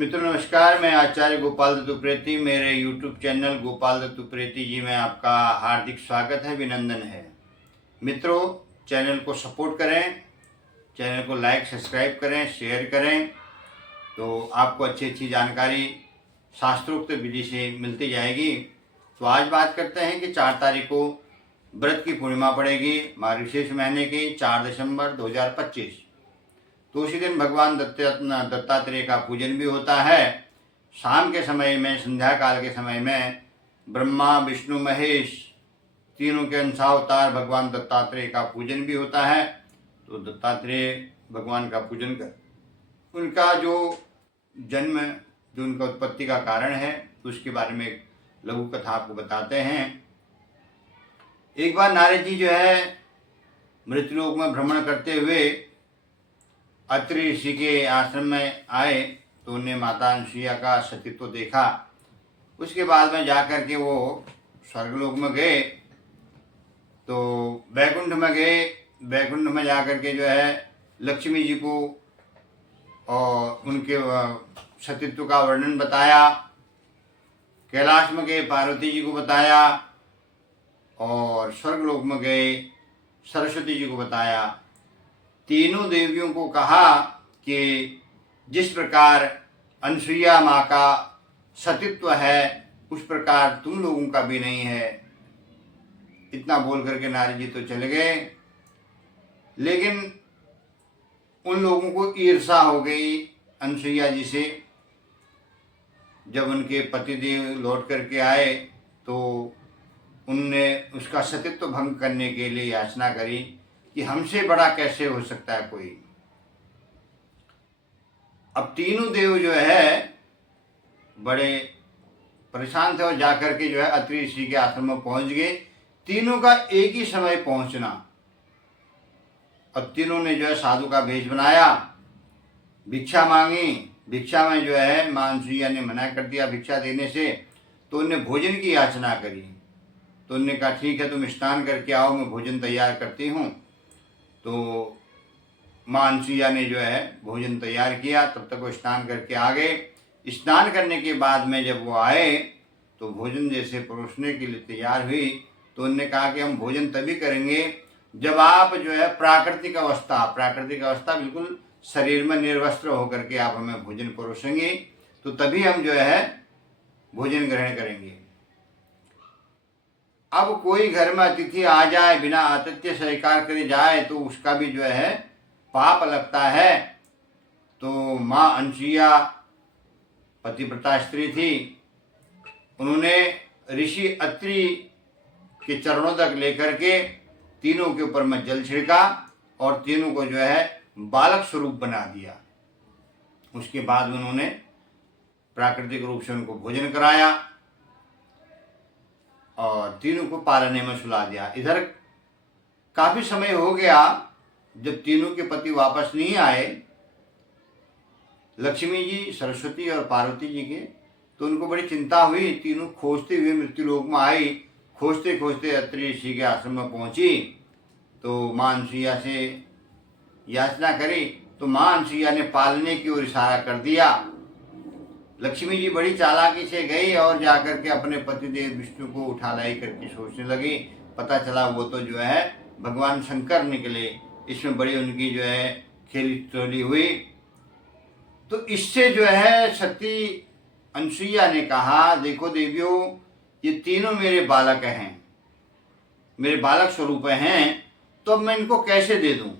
मित्रों नमस्कार, मैं आचार्य गोपाल दत्त उप्रेती। मेरे यूट्यूब चैनल गोपाल दत्त उप्रेती जी में आपका हार्दिक स्वागत है, अभिनंदन है। मित्रों, चैनल को सपोर्ट करें, चैनल को लाइक सब्सक्राइब करें, शेयर करें, तो आपको अच्छी अच्छी जानकारी शास्त्रोक्त विधि से मिलती जाएगी। तो आज बात करते हैं कि 4 तारीख को व्रत की पूर्णिमा पड़ेगी, मार्गशीर्ष महीने की 4 दिसंबर 2025। तो उसी दिन भगवान दत्तात्रेय का पूजन भी होता है। शाम के समय में, संध्या काल के समय में ब्रह्मा विष्णु महेश तीनों के अंशावतार भगवान दत्तात्रेय का पूजन भी होता है। तो दत्तात्रेय भगवान का पूजन कर उनका जो जन्म, जो उनका उत्पत्ति का कारण है, उसके बारे में एक लघु कथा आपको बताते हैं। एक बार नारद जी जो है मृत्युलोक में भ्रमण करते हुए अत्रि ऋषि के आश्रम में आए, तो उन्हें माता अनुसुईया का सतीत्व देखा। उसके बाद में जाकर के वो स्वर्गलोक में गए, तो वैकुंठ में गए। वैकुंठ में जाकर के जो है लक्ष्मी जी को और उनके सतीत्व का वर्णन बताया। कैलाश में गए, पार्वती जी को बताया, और स्वर्गलोक में गए, सरस्वती जी को बताया। तीनों देवियों को कहा कि जिस प्रकार अनुसुईया माँ का सतीत्व है, उस प्रकार तुम लोगों का भी नहीं है। इतना बोल करके नारद जी तो चले गए, लेकिन उन लोगों को ईर्षा हो गई अनुसुईया जी से। जब उनके पतिदेव लौट करके आए, तो उनने उसका सतीत्व भंग करने के लिए याचना करी कि हमसे बड़ा कैसे हो सकता है कोई। अब तीनों देव जो है बड़े परेशान थे और जाकर के जो है अत्रि ऋषि के आश्रम में पहुंच गए। तीनों का एक ही समय पहुंचना। अब तीनों ने जो है साधु का भेष बनाया, भिक्षा मांगी। भिक्षा में जो है मां अनुसुईया ने मना कर दिया भिक्षा देने से, तो उन्हें भोजन की याचना करी। तो उन्होंने कहा ठीक है, तुम स्नान करके आओ, मैं भोजन तैयार करती हूँ। तो मां अनुसुईया ने जो है भोजन तैयार किया। तब तक वो स्नान करके आ गए। स्नान करने के बाद में जब वो आए, तो भोजन जैसे परोसने के लिए तैयार हुई, तो उन्होंने कहा कि हम भोजन तभी करेंगे जब आप जो है प्राकृतिक अवस्था बिल्कुल शरीर में निर्वस्त्र होकर के आप हमें भोजन परोसेंगे, तो तभी हम जो है भोजन ग्रहण करेंगे। अब कोई घर में अतिथि आ जाए, बिना आतिथ्य स्वीकार करे जाए, तो उसका भी जो है पाप लगता है। तो माँ अनुसुईया पतिव्रता स्त्री थी, उन्होंने ऋषि अत्रि के चरणों तक लेकर के तीनों के ऊपर में जल छिड़का और तीनों को जो है बालक स्वरूप बना दिया। उसके बाद उन्होंने प्राकृतिक रूप से उनको भोजन कराया और तीनों को पालने में सुला दिया। इधर काफी समय हो गया, जब तीनों के पति वापस नहीं आए, लक्ष्मी जी, सरस्वती और पार्वती जी के, तो उनको बड़ी चिंता हुई। तीनों खोजते हुए मृत्युलोक में आई। खोजते खोजते अत्रि ऋषि के आश्रम में पहुंची, तो मां अनुसुईया से याचना करी। तो मां अनुसुईया ने पालने की ओर इशारा कर दिया। लक्ष्मी जी बड़ी चालाकी से गई और जाकर के अपने पतिदेव विष्णु को उठा लाई करके सोचने लगी। पता चला वो तो जो है भगवान शंकर निकले। इसमें बड़ी उनकी जो है खेली टोली हुई। तो इससे जो है सती अनुसुईया ने कहा, देखो देवियों, ये तीनों मेरे बालक हैं, मेरे बालक स्वरूप हैं, तो अब मैं इनको कैसे दे दूं।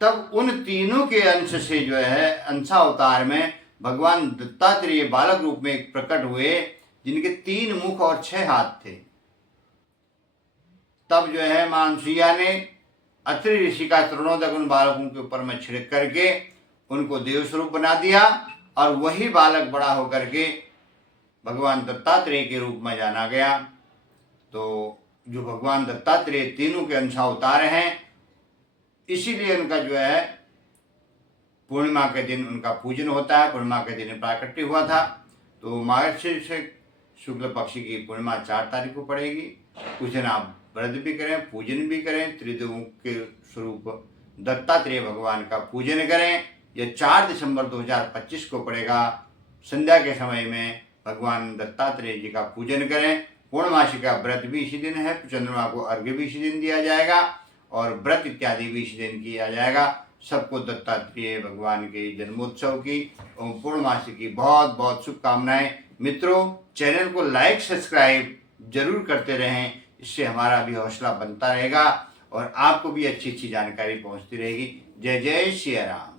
तब उन तीनों के अंश से जो है अंशावतार में भगवान दत्तात्रेय बालक रूप में एक प्रकट हुए, जिनके 3 मुख और 6 हाथ थे। तब जो है मां अनुसुईया ने अत्रि ऋषि का चरणों तक उन बालकों के ऊपर में छिड़क करके उनको देव स्वरूप बना दिया, और वही बालक बड़ा होकर के भगवान दत्तात्रेय के रूप में जाना गया। तो जो भगवान दत्तात्रेय तीनों के अंशावतार हैं, इसीलिए उनका जो है पूर्णिमा के दिन उनका पूजन होता है। पूर्णिमा के दिन प्राकट्य हुआ था। तो मार्गशीर्ष शुक्ल पक्ष की पूर्णिमा 4 तारीख को पड़ेगी। उस दिन आप व्रत भी करें, पूजन भी करें, त्रिदेवों के स्वरूप दत्तात्रेय भगवान का पूजन करें। यह 4 दिसंबर 2025 को पड़ेगा। संध्या के समय में भगवान दत्तात्रेय जी का पूजन करें। पूर्णमासी का व्रत भी इसी दिन है, चंद्रमा को अर्घ्य भी इसी दिन दिया जाएगा और व्रत इत्यादि भी इसी दिन किया जाएगा। सबको दत्तात्रेय भगवान के जन्मोत्सव की एवं पूर्णमासी की बहुत बहुत शुभकामनाएं। मित्रों, चैनल को लाइक सब्सक्राइब जरूर करते रहें, इससे हमारा भी हौसला बनता रहेगा और आपको भी अच्छी अच्छी जानकारी पहुंचती रहेगी। जय जय श्री राम।